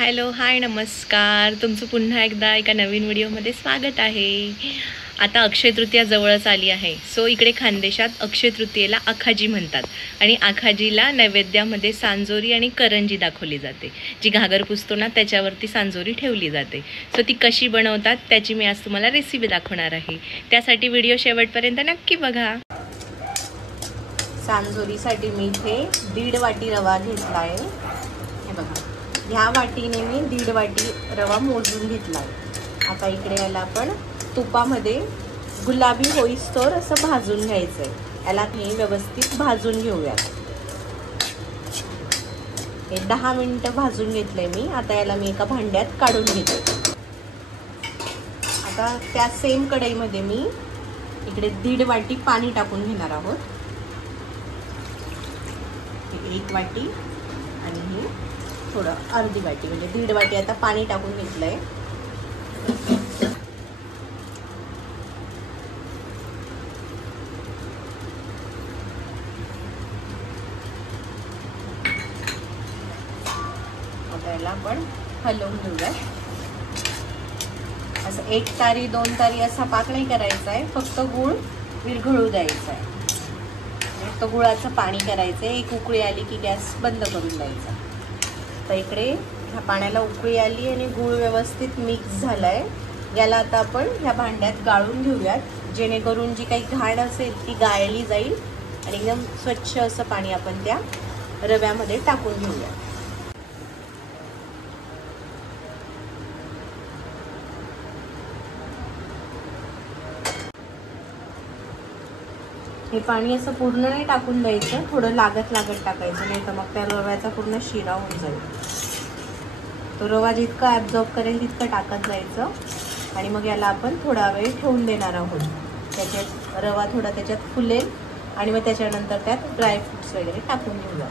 Hello, हाय, नमस्कार. तुमचं पुन्हा एकदा एका नवीन व्हिडिओमध्ये स्वागत आहे. आता अक्षय तृतीया जवळच आली आहे. सो इकडे खानदेशात अक्षय तृतीयेला आखाजी म्हणतात आणि आखाजीला नैवेद्यामध्ये सांजोरी आणि करंजी दाखवली जाते. जी घागर पुसतो ना त्याच्यावरती सांजोरी ठेवली जाते. सो ती कशी बनवतात त्याची मी आज तुम्हाला रेसिपी दाखवणार आहे. त्यासाठी व्हिडिओ शेवटपर्यंत नक्की बघा. सांजोरीसाठी मी इथे 1.5 वाटी रवा घेतला आहे. हे बघा, ह्या वाटीने मी 1.5 वाटी रवा मोजून घेतला आहे. आता इकडे याला आपण तुपामध्ये गुलाबी होईस्तोवर असं भाजून घ्यायचं आहे. याला हे व्यवस्थित भाजून घेऊयात. हे 10 मिनिटं भाजून घेतलंय मी. आता याला मी एका भांड्यात काढून घेते. आता त्या सेम कढईमध्ये मी इकडे 1.5 वाटी पाणी टाकून घेणार आहोत. 1 वाटी आणि ही थोडं अर्धी वाटी, म्हणजे 1.5 वाटी आता पाणी टाकून घेतलंय. आता याला आपण हलवून घेऊया. असं 1 तारी 2 तारी असा पाक नाही करायचा आहे, फक्त गूळ विरघळू द्यायचा आहे. फक्त गुळाचं पाणी करायचं आहे. एक उकळी आली की गॅस बंद करून द्यायचा. तर इकडे ह्या पाण्याला उकळी आली आणि गूळ व्यवस्थित मिक्स झालाय. याला आता आपण ह्या भांड्यात गाळून घेऊयात, जेणेकरून जी काही घाण असेल ती गाळली जाईल आणि एकदम स्वच्छ असं पाणी आपण त्या रव्यामध्ये टाकून घेऊया. हे पाणी असं पूर्ण नाही टाकून द्यायचं, थोडं लागत लागत टाकायचं, नाही तर मग त्या रव्याचा पूर्ण शिरा होऊन जाईल. तो रवा जितका ॲब्झॉर्ब करेल तितकं टाकत जायचं आणि मग याला आपण थोडा वेळ ठेवून देणार आहोत. त्याच्यात रवा थोडा त्याच्यात फुलेल आणि मग त्याच्यानंतर त्यात ड्रायफ्रुट्स वगैरे टाकून घेऊया.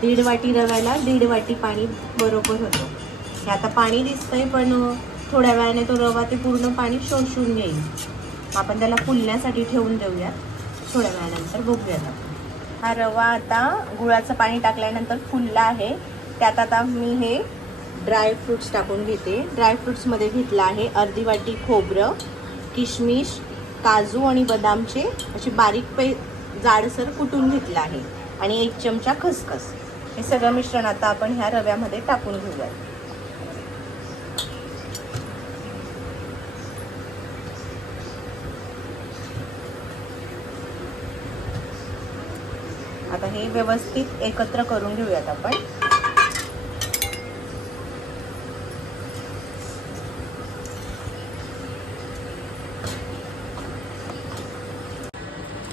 दीड वाटी रव्याला 1.5 वाटी पाणी बरोबर होतं. हे आता पाणी दिसतंय, पण थोड्या वेळाने तो रवा ते पूर्ण पाणी शोषून घेईल. आपण त्याला फुलण्यासाठी ठेवून देऊयात. थोड्या वेळानंतर बघूयात आपण. हा रवा आता गुळाचं पाणी टाकल्यानंतर फुलला आहे. त्यात आता मी हे ड्रायफ्रुट्स टाकून घेते. ड्रायफ्रुट्समध्ये घेतलं आहे अर्धी वाटी खोबरं, किशमिश, काजू आणि बदामचे असे बारीक जाडसर कुटून घेतलं आहे आणि 1 चमचा खसखस. हे सगळं मिश्रण आता आपण ह्या रव्यामध्ये टाकून घेऊया. आता हे व्यवस्थित एकत्र करून घेऊयात आपण.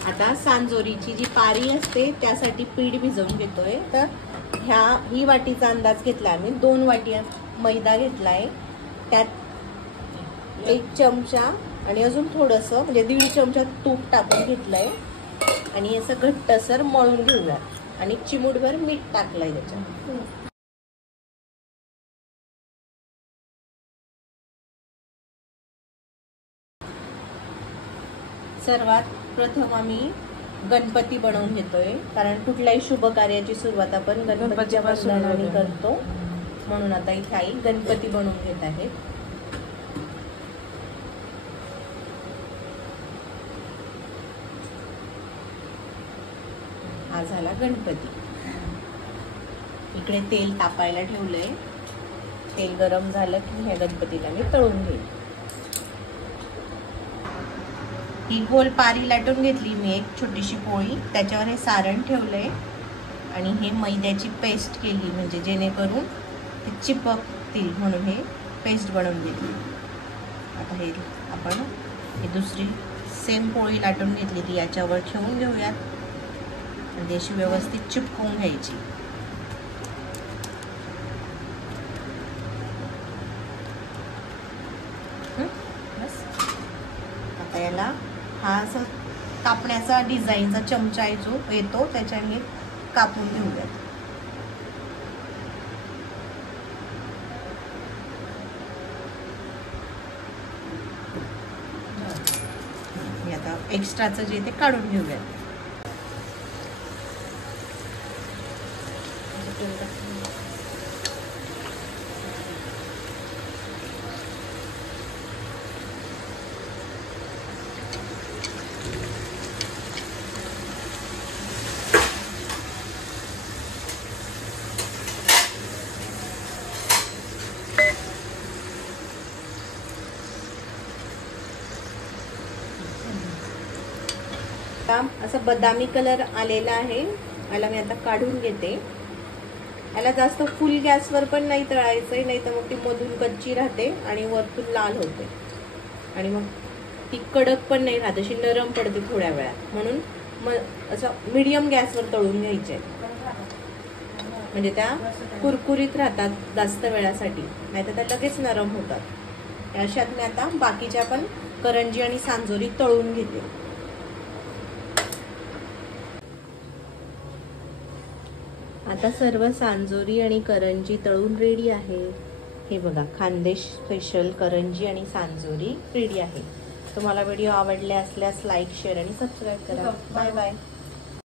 आता सांजोरीची जी पारी असते त्यासाठी पीठ भिजवून घेतोय. तर ही वाटीचा अंदाज घेतला आम्ही. 2 वाटी मैदा घेतलाय, त्यात 1 चमचा आणि अजून थोडंसं म्हणजे 1.5 चमचा तूप टाकून घेतलंय आणि असं घट्टसर मळून घेऊया आणि चिमूटभर मीठ टाकलंय त्याच्यात. सर्वात प्रथम आम्ही गणपती बनवून घेतोय, कारण कुठल्याही शुभ कार्याची सुरुवात आपण गणपतीपासून करतो. म्हणून आता इथे आई गणपती बनवून घेत आहेत. हा झाला गणपती. इकडे तेल तापायला ठेवलंय. तेल गरम झालं की ह्या गणपतीला मी तळून घेईन. ही गोल पारी लाटून घेतली मी, एक छोटीशी पोळी. त्याच्यावर हे सारण ठेवलंय आणि हे मैद्याची पेस्ट केली, म्हणजे जेणेकरून ते चिपकतील म्हणून हे पेस्ट बनवून घेतली. आता हे आपण दुसरी सेम पोळी लाटून घेतली ती याच्यावर ठेवून घेऊयात आणि अशी व्यवस्थित चिपकवून घ्यायची. बस. आता याला हा असं कापण्याचा डिझाईनचा चमचा येतो त्याच्याने कापून घेऊयात. आता एक्स्ट्राचं जे ते काढून घेऊयात. असा बदामी कलर आलेला आहे. याला मी आता काढून घेते. याला जास्त फुल गॅसवर पण नाही तळायचंय, नाही तर मग ती मधून कच्ची राहते आणि वरतून लाल होते आणि मग ती कडक पण नाही राहत, अशी नरम पडते थोड्या वेळात. म्हणून मग असं मीडियम गॅसवर तळून घ्यायचे, म्हणजे त्या कुरकुरीत राहतात जास्त वेळासाठी, नाही तर त्या लगेच नरम होतात. अशात मी आता बाकीच्या पण करंजी आणि सांजोरी तळून घेते. आता सर्व सांजोरी आणि करंजी तळून रेडी आहे. हे बघा, खानदेश स्पेशल करंजी आणि सांजोरी रेडी आहे. तुम्हाला व्हिडिओ आवडले असल्यास लाईक, शेअर आणि सबस्क्राईब करा. Bye bye.